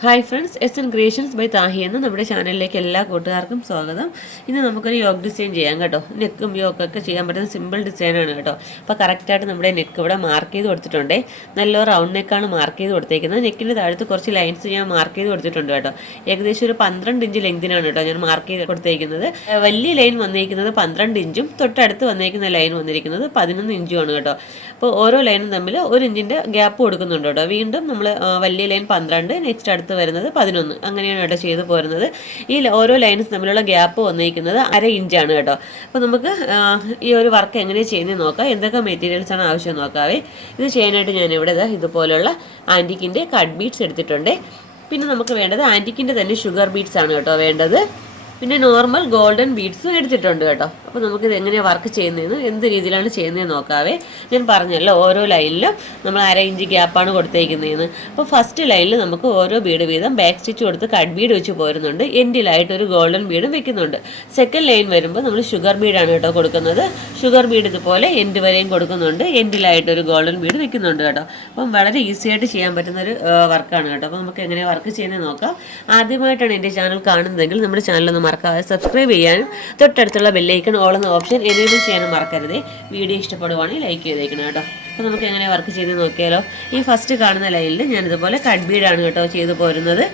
Hi friends S N creations by Thahi എന്ന നമ്മുടെ ചാനലിലേക്ക് എല്ലാ കൂട്ടുകാർക്കും സ്വാഗതം. ഇന്ന് നമുക്കൊരു യോഗ് ഡിസൈൻ ചെയ്യാം കേട്ടോ. നെക്കും യോഗൊക്കെ ചെയ്യാൻ പറ്റുന്ന സിമ്പിൾ ഡിസൈനാണ് കേട്ടോ. അപ്പോൾ കറക്റ്റായിട്ട് നമ്മുടെ നെക്ക് ഇവിടെ മാർക്ക് ചെയ്ത് കൊടുത്തിട്ടുണ്ട്. നല്ല റൗണ്ട് നെക്കാണ് മാർക്ക് ചെയ്ത് കൊടുത്തേക്കുന്നത്. നെക്കിന്റെ താഴത്ത് കുറച്ച് ലൈൻസ് ഞാൻ മാർക്ക് ചെയ്ത് കൊടുത്തിട്ടുണ്ട് കേട്ടോ. ഏകദേശം ഒരു പന്ത്രണ്ട് ഇഞ്ച് ലെങ്തിനാണ് കേട്ടോ ഞാൻ മാർക്ക് ചെയ്ത് കൊടുത്തേക്കുന്നത്. വലിയ ലൈൻ വന്നിരിക്കുന്നത് പന്ത്രണ്ട് ഇഞ്ചും തൊട്ടടുത്ത് വന്നിരിക്കുന്ന ലൈൻ വന്നിരിക്കുന്നത് പതിനൊന്ന് ഇഞ്ചുമാണ് കേട്ടോ. അപ്പോൾ ഓരോ ലൈനും തമ്മിൽ ഒരു ഇഞ്ചിന്റെ ഗ്യാപ്പ് കൊടുക്കുന്നുണ്ട് കേട്ടോ. വീണ്ടും നമ്മൾ വലിയ ലൈൻ പന്ത്രണ്ട് നെക്സ്റ്റ് വരുന്നത് പതിനൊന്ന്. അങ്ങനെയാണ് കേട്ടോ ചെയ്തു പോരുന്നത്. ഈ ഓരോ ലൈൻസ് തമ്മിലുള്ള ഗ്യാപ്പ് വന്നിരിക്കുന്നത് അര ഇഞ്ചാണ് കേട്ടോ. അപ്പോൾ നമുക്ക് ഈ ഒരു വർക്ക് എങ്ങനെ ചെയ്യുന്നത് നോക്കാം. എന്തൊക്കെ മെറ്റീരിയൽസ് ആണ് ആവശ്യം നോക്കാവേ. ഇത് ചെയ്യാനായിട്ട് ദാ ഇതുപോലുള്ള ആന്റിക്കിന്റെ കട്ട് ബീഡ്സ് എടുത്തിട്ടുണ്ട്. പിന്നെ നമുക്ക് വേണ്ടത് ആന്റിക്കിന്റെ തന്നെ ഷുഗർ ബീഡ്സ് ആണ് കേട്ടോ വേണ്ടത്. പിന്നെ നോർമൽ ഗോൾഡൻ ബീഡ്സ് എടുത്തിട്ടുണ്ട് കേട്ടോ. അപ്പോൾ നമുക്കിത് എങ്ങനെയാണ് വർക്ക് ചെയ്യുന്നതെന്ന് എന്ത് രീതിയിലാണ് ചെയ്യുന്നതെന്ന് നോക്കാവേ. ഞാൻ പറഞ്ഞല്ലോ ഓരോ ലൈനിലും നമ്മൾ അര ഇഞ്ച് ഗ്യാപ്പാണ് കൊടുത്തേക്കുന്നതെന്ന്. അപ്പോൾ ഫസ്റ്റ് ലൈനിൽ നമുക്ക് ഓരോ ബീഡ് വീതം ബാക്ക് സ്റ്റിച്ച് കൊടുത്ത് കട്ട് ബീഡ് വെച്ച് പോരുന്നുണ്ട്. എൻഡിലായിട്ട് ഒരു ഗോൾഡൻ ബീഡും വെക്കുന്നുണ്ട്. സെക്കൻഡ് ലൈൻ വരുമ്പോൾ നമ്മൾ ഷുഗർ ബീഡാണ് കേട്ടോ കൊടുക്കുന്നത്. ഷുഗർ ബീഡ് ഇതുപോലെ എൻഡ് വരെയും കൊടുക്കുന്നുണ്ട്. എൻഡിലായിട്ട് ഒരു ഗോൾഡൻ ബീഡ് വെക്കുന്നുണ്ട് കേട്ടോ. അപ്പം വളരെ ഈസി ആയിട്ട് ചെയ്യാൻ പറ്റുന്ന ഒരു വർക്കാണ് കേട്ടോ. അപ്പോൾ നമുക്ക് എങ്ങനെ വർക്ക് ചെയ്യുന്നത് നോക്കാം. ആദ്യമായിട്ടാണ് എന്റെ ചാനൽ കാണുന്നതെങ്കിൽ നമ്മുടെ ചാനൽ ഒന്ന് മറക്കാതെ സബ്സ്ക്രൈബ് ചെയ്യാനും തൊട്ടടുത്തുള്ള ബെല്ലൈക്കൺ ഓൾ എന്ന ഓപ്ഷൻ എനേബിൾ ചെയ്യാനും മറക്കരുത്. വീഡിയോ ഇഷ്ടപ്പെടുവാണെങ്കിൽ ലൈക്ക് ചെയ്തേക്കണം കേട്ടോ. അപ്പോൾ നമുക്ക് എങ്ങനെ വർക്ക് ചെയ്ത് നോക്കിയാലോ? ഈ ഫസ്റ്റ് കാണുന്ന ലൈനിൽ ഞാനിതുപോലെ കട്ട് ബീഡാണ് കേട്ടോ ചെയ്തു പോരുന്നത്.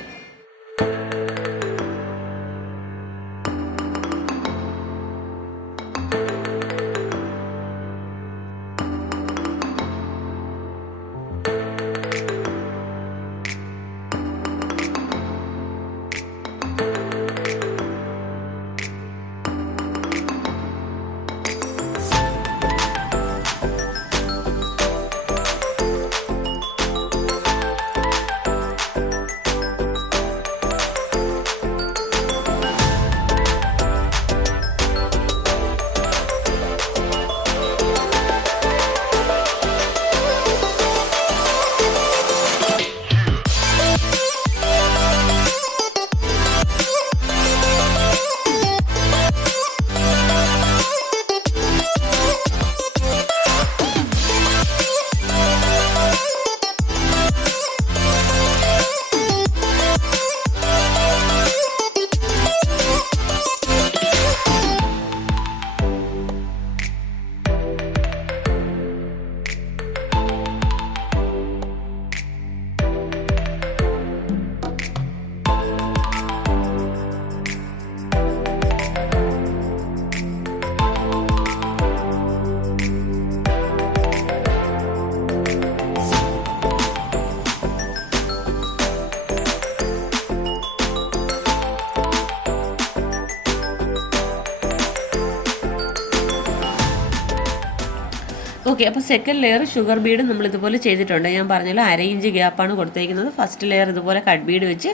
ഓക്കെ അപ്പോൾ സെക്കൻഡ് ലെയർ ഷുഗർ ബീഡ് നമ്മൾ ഇതുപോലെ ചെയ്തിട്ടുണ്ട്. ഞാൻ പറഞ്ഞല്ലോ അര ഇഞ്ച് ഗ്യാപ്പാണ് കൊടുത്തേക്കുന്നത്. ഫസ്റ്റ് ലെയർ ഇതുപോലെ കട്ട് ബീഡ് വെച്ച്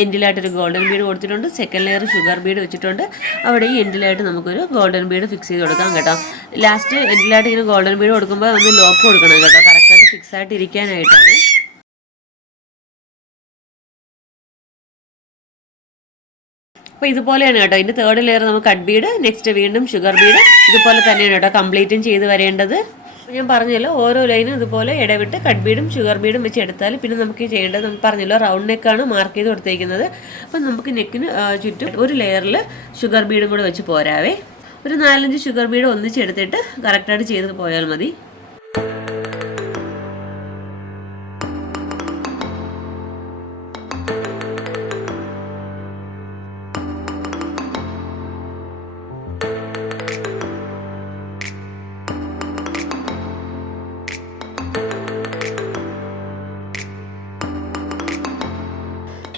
എൻഡിലായിട്ടൊരു ഗോൾഡൻ ബീഡ് കൊടുത്തിട്ടുണ്ട്. സെക്കൻഡ് ലെയർ ഷുഗർ ബീഡ് വെച്ചിട്ടുണ്ട്. അവിടെ ഈ എൻഡിലായിട്ട് നമുക്കൊരു ഗോൾഡൻ ബീഡ് ഫിക്സ് ചെയ്ത് കൊടുക്കാം കേട്ടോ. ലാസ്റ്റ് എൻഡിലായിട്ട് ഇങ്ങനെ ഗോൾഡൻ ബീഡ് കൊടുക്കുമ്പോൾ ഒന്ന് ലോക്ക് കൊടുക്കണം കേട്ടോ. കറക്റ്റായിട്ട് ഫിക്സ് ആയിട്ട് ഇരിക്കാനായിട്ടാണ് അപ്പോൾ ഇതുപോലെയാണ് കേട്ടോ. ഇതിന്റെ തേർഡ് ലെയർ നമുക്ക് കട്ട് ബീഡ് നെക്സ്റ്റ് വീണ്ടും ഷുഗർ ബീഡ് ഇതുപോലെ തന്നെയാണ് കേട്ടോ. കംപ്ലീറ്റും ചെയ്ത് വരേണ്ടത്. ഞാൻ പറഞ്ഞല്ലോ ഓരോ ലൈനും ഇതുപോലെ ഇടവിട്ട് കട്ട് ബീഡും ഷുഗർ ബീഡും വെച്ച് എടുത്താൽ പിന്നെ നമുക്ക് ചെയ്യേണ്ടത് നമുക്ക് പറഞ്ഞല്ലോ റൗണ്ട് നെക്കാണ് മാർക്ക് ചെയ്ത് കൊടുത്തേക്കുന്നത്. അപ്പം നമുക്ക് നെക്കിന് ചുറ്റും ഒരു ലെയറിൽ ഷുഗർ ബീഡും കൂടെ വെച്ച് പോരാവേ. ഒരു നാലഞ്ച് ഷുഗർ ബീഡ് ഒന്നിച്ചെടുത്തിട്ട് കറക്റ്റായിട്ട് ചെയ്ത് പോയാൽ മതി.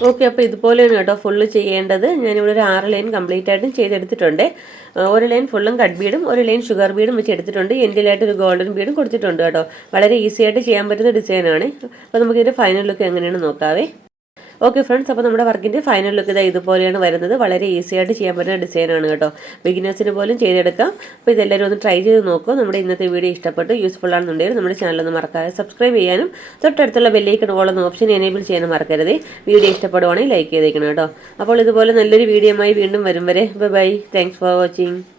ഓക്കെ അപ്പോൾ ഇതുപോലെയാണ് കേട്ടോ ഫുള്ള് ചെയ്യേണ്ടത്. ഞാനിവിടെ ഒരു ആറ് ലൈൻ കംപ്ലീറ്റ് ആയിട്ടും ചെയ്തെടുത്തിട്ടുണ്ട്. ഒരു ലൈൻ ഫുള്ളും കട്ട് ബീഡും ഒരു ലൈൻ ഷുഗർ ബീഡും വെച്ച് എടുത്തിട്ടുണ്ട് എൻഡിലായിട്ട് ഒരു ഗോൾഡൻ ബീഡും കൊടുത്തിട്ടുണ്ട് കേട്ടോ. വളരെ ഈസി ആയിട്ട് ചെയ്യാൻ പറ്റുന്ന ഡിസൈനാണ് അപ്പോൾ നമുക്കിതിന്റെ ഫൈനൽ ലുക്ക് എങ്ങനെയാണ് നോക്കാവേ. ഓക്കെ ഫ്രണ്ട്സ് അപ്പോൾ നമ്മുടെ വർക്കിന്റെ ഫൈനൽ ലുക്ക് ഇതാ ഇതുപോലെയാണ് വരുന്നത്. വളരെ ഈസി ആയിട്ട് ചെയ്യാൻ പറ്റുന്ന ഡിസൈനാണ് കേട്ടോ. ബിഗിനേഴ്സിന് പോലും ചെയ്തെടുക്കാം. അപ്പോൾ ഇതെല്ലാവരും ഒന്ന് ട്രൈ ചെയ്ത് നോക്കുക നമ്മുടെ ഇന്നത്തെ വീഡിയോ ഇഷ്ടപ്പെട്ട് യൂസ്ഫുൾ ആണെന്നുണ്ടെങ്കിൽ നമ്മുടെ ചാനൽ ഒന്ന് മറക്കാതെ സബ്സ്ക്രൈബ് ചെയ്യാനും തൊട്ടടുത്തുള്ള ബെല്ലൈക്കൺ ഓളുന്ന ഓപ്ഷൻ എനേബിൾ ചെയ്യാനും മറക്കരുത്. വീഡിയോ ഇഷ്ടപ്പെടുവാണെങ്കിൽ ലൈക്ക് ചെയ്തേക്കണം കേട്ടോ. അപ്പോൾ ഇതുപോലെ നല്ലൊരു വീഡിയോയുമായി വീണ്ടും വരും വരെ. Bye bye thanks for watching